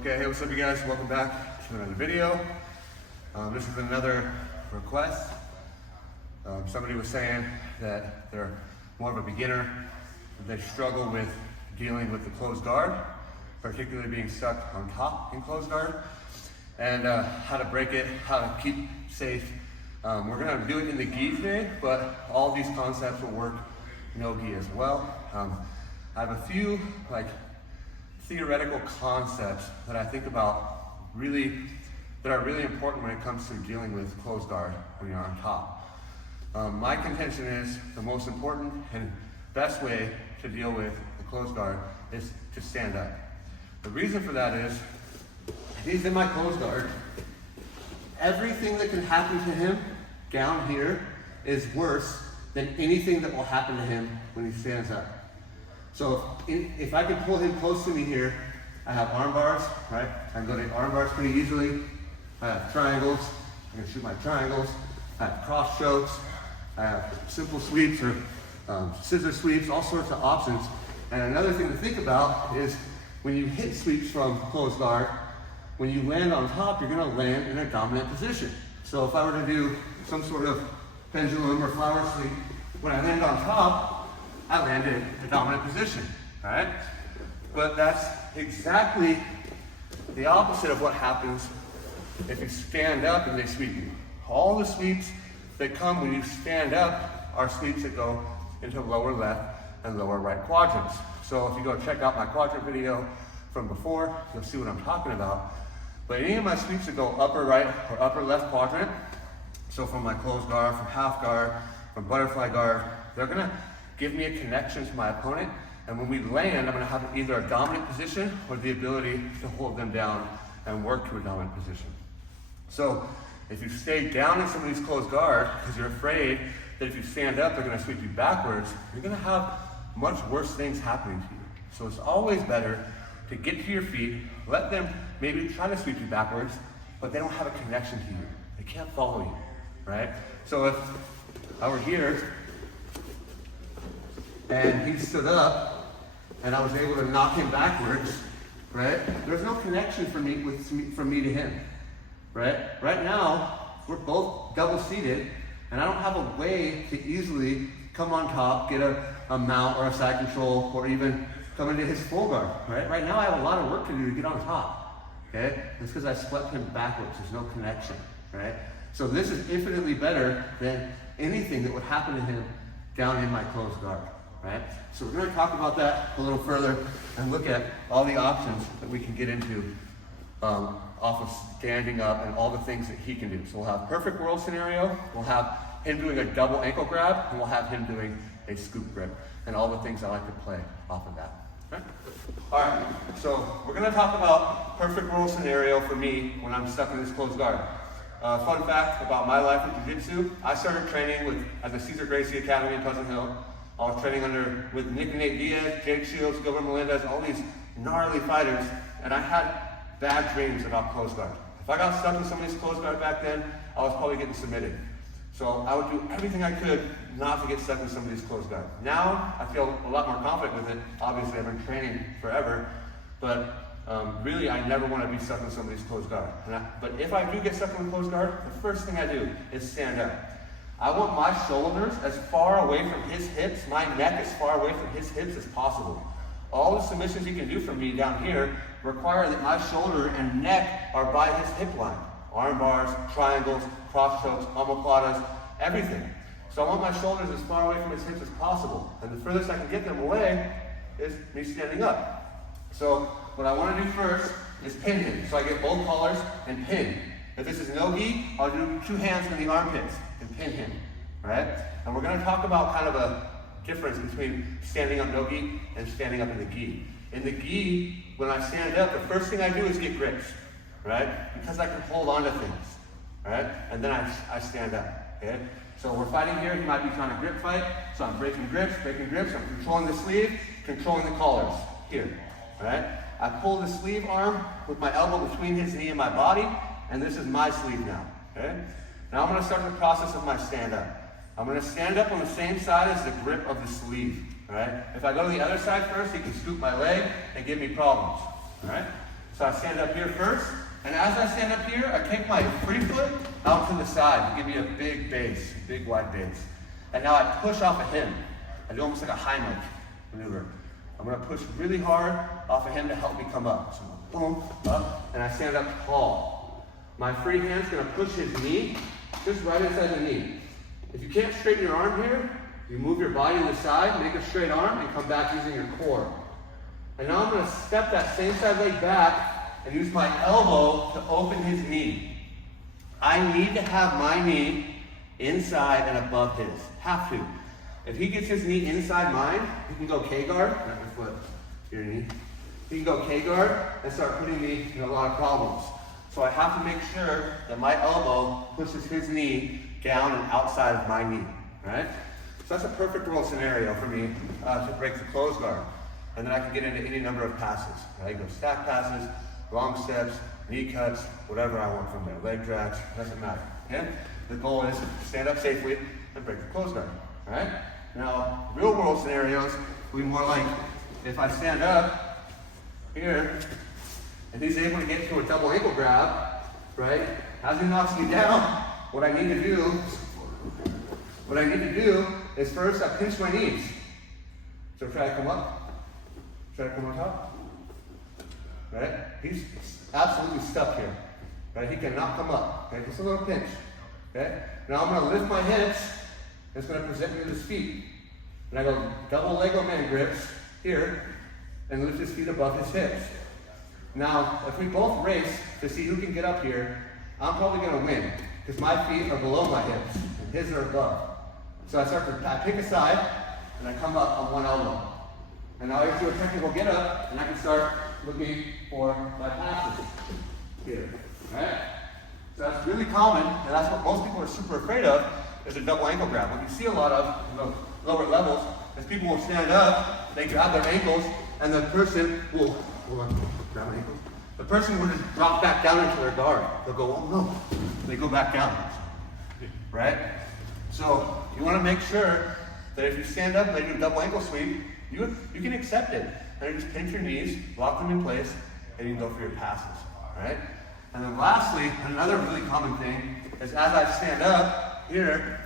Okay, hey, what's up you guys? Welcome back to another video. This is another request. Somebody was saying that they're more of a beginner, that they struggle with dealing with the closed guard, particularly being stuck on top in closed guard, and how to break it, how to keep safe. We're gonna do it in the gi today, but all these concepts will work no gi as well. I have a few theoretical concepts that I think about that are really important when it comes to dealing with closed guard when you're on top. My contention is the most important and best way to deal with the closed guard is to stand up. The reason for that is, if he's in my closed guard, everything that can happen to him down here is worse than anything that will happen to him when he stands up. So if I can pull him close to me here, I have arm bars, right? I can go to arm bars pretty easily. I have triangles, I can shoot my triangles. I have cross strokes. I have simple sweeps or scissor sweeps, all sorts of options. And another thing to think about is when you hit sweeps from closed guard, when you land on top, you're gonna land in a dominant position. So if I were to do some sort of pendulum or flower sweep, when I land on top, I landed in a dominant position, right? But that's exactly the opposite of what happens if you stand up and they sweep you. All the sweeps that come when you stand up are sweeps that go into lower left and lower right quadrants. So if you go check out my quadrant video from before, you'll see what I'm talking about. But any of my sweeps that go upper right or upper left quadrant, so from my closed guard, from half guard, from butterfly guard, they're gonna give me a connection to my opponent, and when we land, I'm gonna have either a dominant position or the ability to hold them down and work to a dominant position. So if you stay down in somebody's closed guard because you're afraid that if you stand up, they're gonna sweep you backwards, you're gonna have much worse things happening to you. So it's always better to get to your feet, let them maybe try to sweep you backwards, but they don't have a connection to you. They can't follow you, right? So if I were here, and he stood up, and I was able to knock him backwards, right? There's no connection from me to him, right? Right now, we're both double seated, and I don't have a way to easily come on top, get a mount or a side control, or even come into his full guard, right? Right now, I have a lot of work to do to get on top, okay? It's because I swept him backwards. There's no connection, right? So this is infinitely better than anything that would happen to him down in my closed guard. Right? So we're going to talk about that a little further and look at all the options that we can get into off of standing up and all the things that he can do. So we'll have perfect world scenario, we'll have him doing a double ankle grab, and we'll have him doing a scoop grip, and all the things I like to play off of that. Okay? All right, so we're going to talk about perfect world scenario for me when I'm stuck in this closed guard. Fun fact about my life with jiu-jitsu, I started training at the Cesar Gracie Academy in Pleasant Hill. I was training with Nick and Nate Diaz, Jake Shields, Gilbert Melendez, all these gnarly fighters, and I had bad dreams about closed guard. If I got stuck in somebody's closed guard back then, I was probably getting submitted. So I would do everything I could not to get stuck in somebody's closed guard. Now, I feel a lot more confident with it. Obviously, I've been training forever, but really, I never want to be stuck in somebody's closed guard. But if I do get stuck in a closed guard, the first thing I do is stand up. I want my shoulders as far away from his hips, my neck as far away from his hips as possible. All the submissions he can do from me down here require that my shoulder and neck are by his hip line. Arm bars, triangles, cross strokes, omoplatas, everything. So I want my shoulders as far away from his hips as possible. And the furthest I can get them away is me standing up. So what I want to do first is pin him. So I get both collars and pin. If this is no gi, I'll do 2 hands in the armpits and pin him, right? And we're going to talk about kind of a difference between standing up no gi and standing up in the gi. In the gi, when I stand up, the first thing I do is get grips, right? Because I can hold on to things, right? And then I stand up, okay? So we're fighting here. He might be trying to grip fight. So I'm breaking grips. I'm controlling the sleeve, controlling the collars here, right? I pull the sleeve arm with my elbow between his knee and my body, and this is my sleeve now, okay? Now I'm going to start the process of my stand-up. I'm going to stand up on the same side as the grip of the sleeve, right? If I go to the other side first, he can scoop my leg and give me problems, all right? So I stand up here first, and as I stand up here, I take my free foot out to the side to give me a big base, big wide base. And now I push off of him. I do almost like a Heimlich maneuver. I'm gonna push really hard off of him to help me come up. So boom, up, and I stand up tall. My free hand's gonna push his knee just right inside the knee. If you can't straighten your arm here, you move your body to the side, make a straight arm, and come back using your core. And now I'm gonna step that same side leg back and use my elbow to open his knee. I need to have my knee inside and above his. Have to. If he gets his knee inside mine, he can go K-guard, not your foot, your knee. He can go K-guard and start putting me in a lot of problems. So I have to make sure that my elbow pushes his knee down and outside of my knee, right? So that's a perfect world scenario for me to break the close guard. And then I can get into any number of passes, right? Go stack passes, long steps, knee cuts, whatever I want from there. Leg drags, doesn't matter, okay? The goal is to stand up safely and break the close guard, all right? Now, real world scenarios will be more like if I stand up here and he's able to get to a double ankle grab, right? As he knocks me down, what I need to do is first I pinch my knees. So try to come up. Try to come on top. Right? He's absolutely stuck here. Right? He cannot come up. Okay? Just a little pinch. Okay? Now I'm going to lift my hips. It's going to present me with his feet. And I go double Lego man grips here and lift his feet above his hips. Now, if we both race to see who can get up here, I'm probably going to win because my feet are below my hips and his are above. So I pick a side and I come up on one elbow. And now I do a technical get up and I can start looking for my passes here, right? So that's really common, and that's what most people are super afraid of, is a double ankle grab. What you see a lot of in the lower levels is people will stand up, they grab their ankles, and the person will, grab my ankles. The person will just drop back down into their guard. They'll go, oh no. They go back down, right? So you want to make sure that if you stand up and they do a double ankle sweep, you can accept it. And you just pinch your knees, lock them in place, and you can go for your passes, all right? And then lastly, another really common thing is as I stand up here,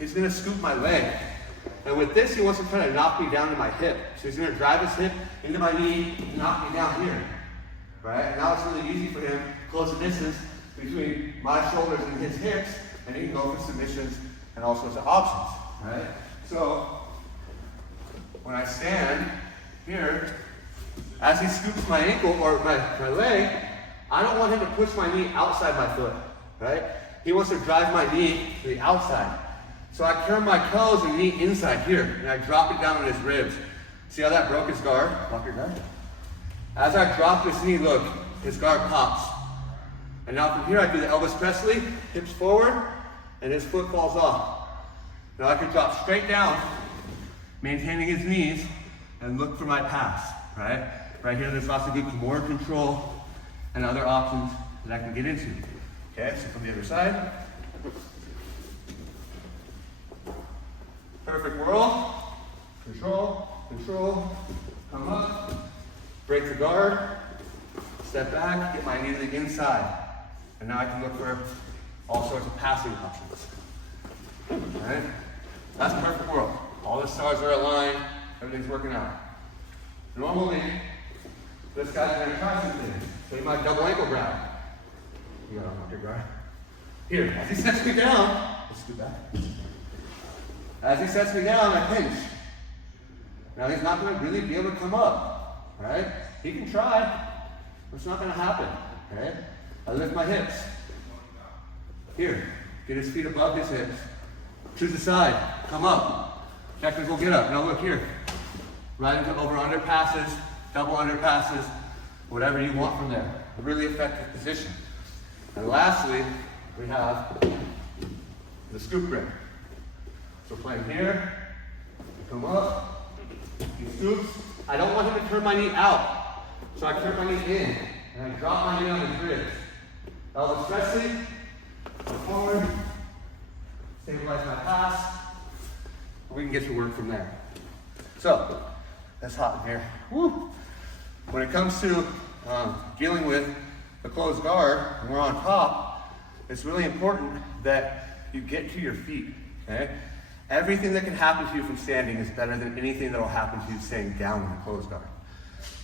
he's going to scoop my leg. And with this, he wants to try to knock me down to my hip. So he's going to drive his hip into my knee and knock me down here, right? And now it's really easy for him to close the distance between my shoulders and his hips, and he can go for submissions and all sorts of options, right? So when I stand here, as he scoops my ankle or my leg, I don't want him to push my knee outside my foot, right? He wants to drive my knee to the outside. So I turn my toes and knee inside here, and I drop it down on his ribs. See how that broke his guard? Lock your guard. As I drop this knee, look, his guard pops. And now from here, I do the Elvis Presley, hips forward, and his foot falls off. Now I can drop straight down, maintaining his knees, and look for my pass, right? Right here, there's lots of good more control and other options that I can get into. Okay, so from the other side. Perfect whirl. Control, control, come up, break the guard, step back, get my knee to the inside. And now I can look for all sorts of passing options. All right? That's a perfect whirl. All the stars are aligned, everything's working out. Normally, this guy's going to try some things. So he might double ankle grab. You got to knock your guard. Here, as he sets me down, let's do that. As he sets me down, I pinch. Now he's not going to really be able to come up, right? He can try, but it's not going to happen, okay? I lift my hips. Here, get his feet above his hips. To the side, come up. Technical get up. Now look here. Right into over-under passes, double under passes, whatever you want from there. A really effective position. And lastly, we have the scoop grip. So playing here, I come up, he scoops. I don't want him to turn my knee out. So I turn my knee in, and I drop my knee on his ribs. Elvis Presley, go forward, stabilize my pass, and we can get to work from there. So, that's hot in here. Woo. When it comes to dealing with the closed guard and we're on top, it's really important that you get to your feet, okay? Everything that can happen to you from standing is better than anything that will happen to you staying down in the closed guard.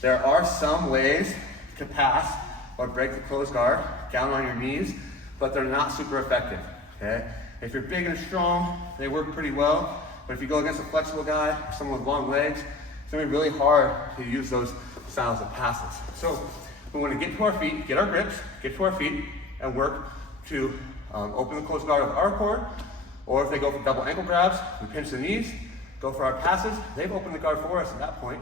There are some ways to pass or break the closed guard down on your knees, but they're not super effective, okay? If you're big and strong, they work pretty well, but if you go against a flexible guy, or someone with long legs, it's gonna be really hard to use those styles of passes. So we wanna get to our feet, get our grips, get to our feet, and work to open the closed guard of our core, or if they go for double ankle grabs, we pinch the knees, go for our passes, they've opened the guard for us at that point.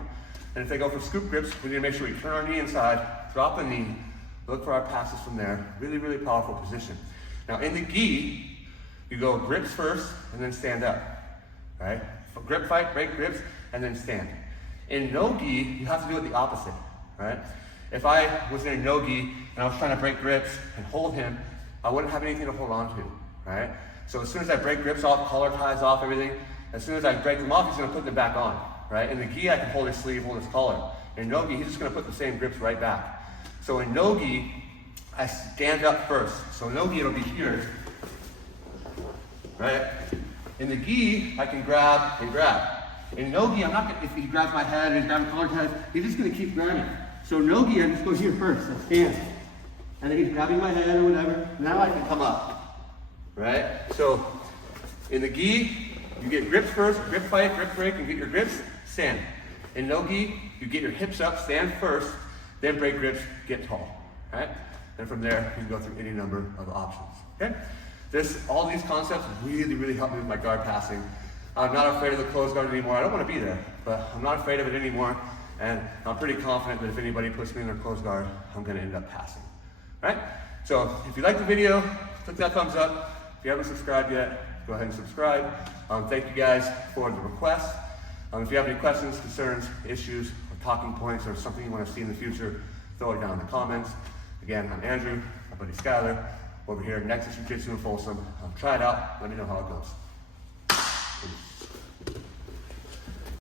And if they go for scoop grips, we need to make sure we turn our knee inside, drop the knee, look for our passes from there. Really, really powerful position. Now in the gi, you go grips first and then stand up, right? For grip fight, break grips, and then stand. In no gi, you have to do it the opposite, right? If I was in a no gi and I was trying to break grips and hold him, I wouldn't have anything to hold on to, right? So as soon as I break grips off, collar ties off, everything, as soon as I break them off, he's gonna put them back on, right? In the gi, I can hold his sleeve, hold his collar. In no gi, he's just gonna put the same grips right back. So in no gi, I stand up first. So in no gi, it'll be here, right? In the gi, I can grab and grab. In no gi, I'm not gonna, if he grabs my head and he's grabbing collar ties, he's just gonna keep grabbing. So no gi, I just go here first, I stand. And then he's grabbing my head or whatever. Now I can come up, right? So in the gi, you get grips first, grip fight, grip break, and get your grips, stand. In no gi, you get your hips up, stand first, then break grips, get tall, right? And from there, you can go through any number of options, okay? All these concepts really, really help me with my guard passing. I'm not afraid of the closed guard anymore. I don't want to be there, but I'm not afraid of it anymore. And I'm pretty confident that if anybody puts me in their closed guard, I'm gonna end up passing, right? So if you like the video, click that thumbs up. If you haven't subscribed yet, go ahead and subscribe. Thank you guys for the request. If you have any questions, concerns, issues, or talking points, or something you want to see in the future, throw it down in the comments. Again, I'm Andrew, my buddy Skyler, over here at Nexus Jiu-Jitsu in Folsom. Try it out, let me know how it goes.